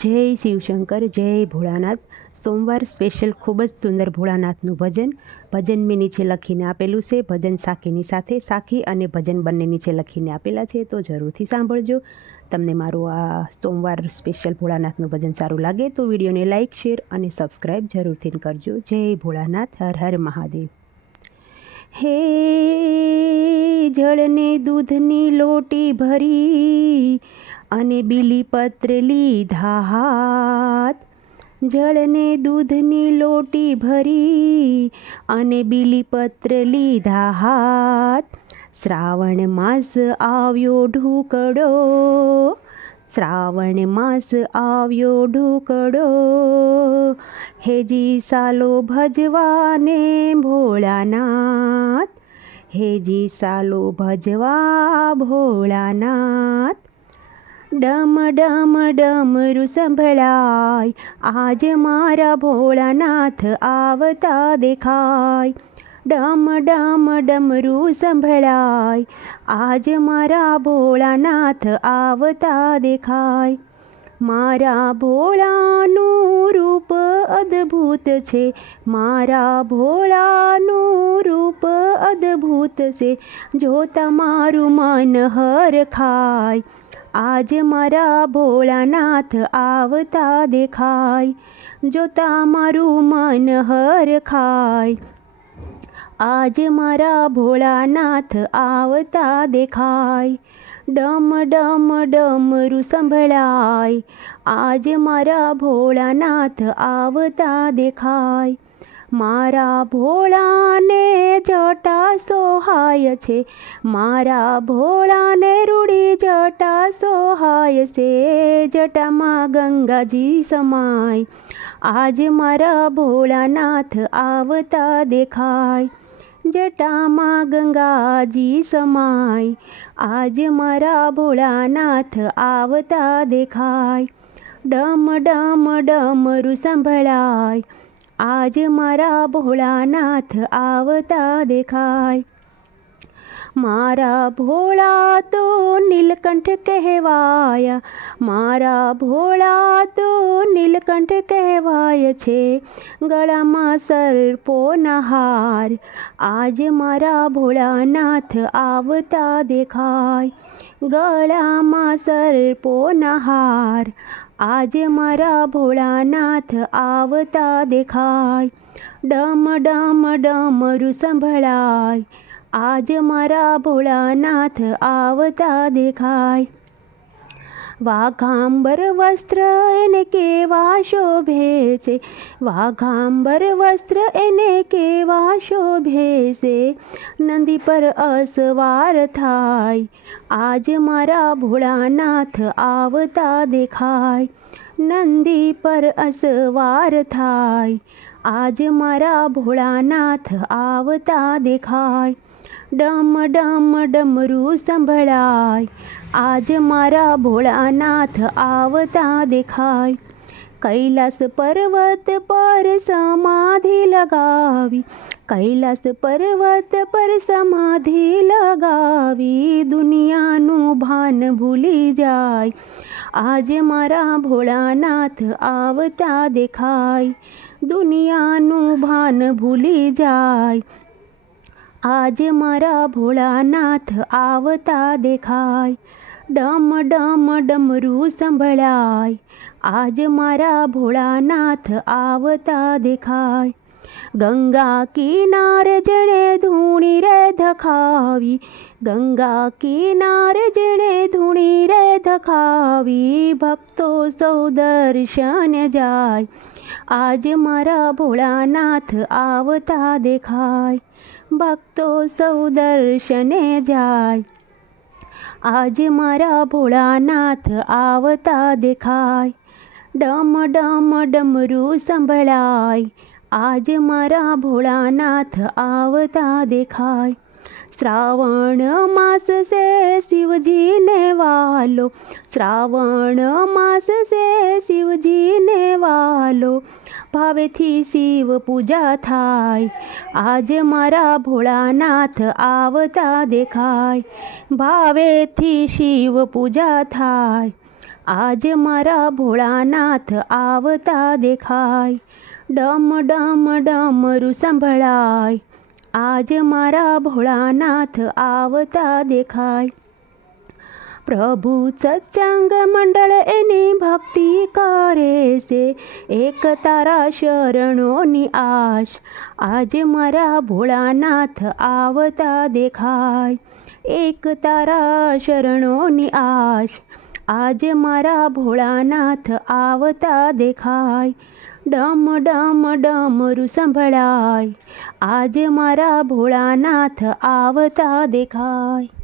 જય શિવશંકર જય ભોળાનાથ. સોમવાર સ્પેશિયલ ખૂબ જ સુંદર ભોળાનાથનું ભજન. ભજન મેં નીચે લખીને આપેલું છે. ભજન સાખીની સાથે સાખી અને ભજન બંને નીચે લખીને આપેલા છે, તો જરૂરથી સાંભળજો. તમને મારું આ સોમવાર સ્પેશિયલ ભોળાનાથનું ભજન સારું લાગે તો વિડીયોને લાઇક શેર અને સબસ્ક્રાઈબ જરૂરથી કરજો. જય ભોળાનાથ, હર હર મહાદેવ. હે જળને દૂધની લોટી ભરી અને બીલીપત્ર લીધા હાથ. જળને દૂધની લોટી ભરી અને બીલીપત્ર લીધા હાથ. શ્રાવણ માસ આવ્યો ઢુકડો, શ્રાવણ માસ આવ્યો ઢુકડો. હેજી સાલો ભજવાને ભોળાનાથ હેજી સાલો ભજવા ભોળાનાથ ડમ ડમ ડમરું સંભળાય આજ મારા ભોળાનાથ આવતા દેખાય ડમ ડમ ડમરું સંભળાય આજ મારા ભોળાનાથ આવતા દેખાય મારા ભોળાનું રૂપ અદ્ભુત છે મારા ભોળાનું રૂપ અદ્ભુત છે જો તમારું મન હર ખાય આજ મારા ભોળાનાથ આવતા દેખાય, જોતા મારું મન હર ખાય. આજ મારા ભોળાનાથ આવતા દેખાય, ડમ ડમ ડમરું સંભળાય. આજ મારા ભોળાનાથ આવતા દેખાય, મારા ભોળાને જટા સોહાય છે. મારા ભોળાને રૂડી જટા સોહાય છે. જટામાં ગંગાજી સમાય. આજ મારા ભોળાનાથ આવતા દેખાય. જટામાં ગંગાજી સમાય. આજ મારા ભોળાનાથ આવતા દેખાય. ડમ ડમ ડમરું સંભળાય. આજ મારા ભોળાનાથ આવતા દેખાય. મારા ભોળા તો નીલકંઠ કહેવાયા. મારા ભોળા તો નીલકંઠ કહેવાય છે. ગળામાં સર્પોના હાર. આજ મારા ભોળાનાથ આવતા દેખાય. ગળામાં સર્પોના હાર. આજે મારા ભોળાનાથ આવતા દેખાય. ડમ ડમ ડમરું સંભળાય. આજ મારા ભોળાનાથ આવતા દેખાય. વાઘાંબર વસ્ત્ર એને કેવા શોભે છે? વાઘાંબર વસ્ત્ર એને કેવા શોભે છે? નંદી પર અસવાર થાય. આજ મારા ભોળાનાથ આવતા દેખાય. નંદી પર અસવાર થાય. આજ મારા ભોળાનાથ આવતા દેખાય. ડમ ડમ ડમરું સંભળાય. આજ મારા ભોળાનાથ આવતા દેખાય. કૈલાસ પર્વત પર સમાધિ લગાવી. કૈલાસ પર્વત પર સમાધિ લગાવી. દુનિયાનું ભાન ભૂલી જાય. આજ મારા ભોળાનાથ આવતા દેખાય. દુનિયાનું ભાન ભૂલી જાય. આજ મારા ભોળાનાથ આવતા દેખાય. ડમ ડમ, ડમરું સંભળાય. આજ મારા ભોળાનાથ આવતા દેખાય. ગંગા કિનાર જેણે ધૂણી રે ધખાવી. ગંગા કિનાર જેણે ધૂણી રે ધખાવી. ભક્તો સૌ દર્શન જાય. આજ મારા ભોળાનાથ આવતા દેખાય. ભક્તો સૌ દર્શને જાય. આજ મારા ભોળાનાથ આવતા દેખાય. ડમ ડમ, ડમરું સંભળાય. આજ મારા ભોળાનાથ આવતા દેખાય. શ્રાવણ માસ સે શિવજીને વાલો શ્રાવણ માસ સે શિવજીને વાલો ભાવેથી શિવ પૂજા થાય. આજ મારા ભોળાનાથ આવતા દેખાય. ભાવેથી શિવ પૂજા થાય. આજે મારા ભોળાનાથ આવતા દેખાય. ડમ ડમ ડમરું સંભળાય. આજે મારા ભોળાનાથ આવતા દેખાય. પ્રભુ સત્સંગ મંડળ એની ભક્તિ કરે છે. એક તારા શરણોની આશ આજે મારા ભોળાનાથ આવતા દેખાય. એક તારા શરણોની આશ આજે મારા ભોળાનાથ આવતા દેખાય. ડમ ડમ ડમરું સંભળાય. આજે મારા ભોળાનાથ આવતા દેખાય.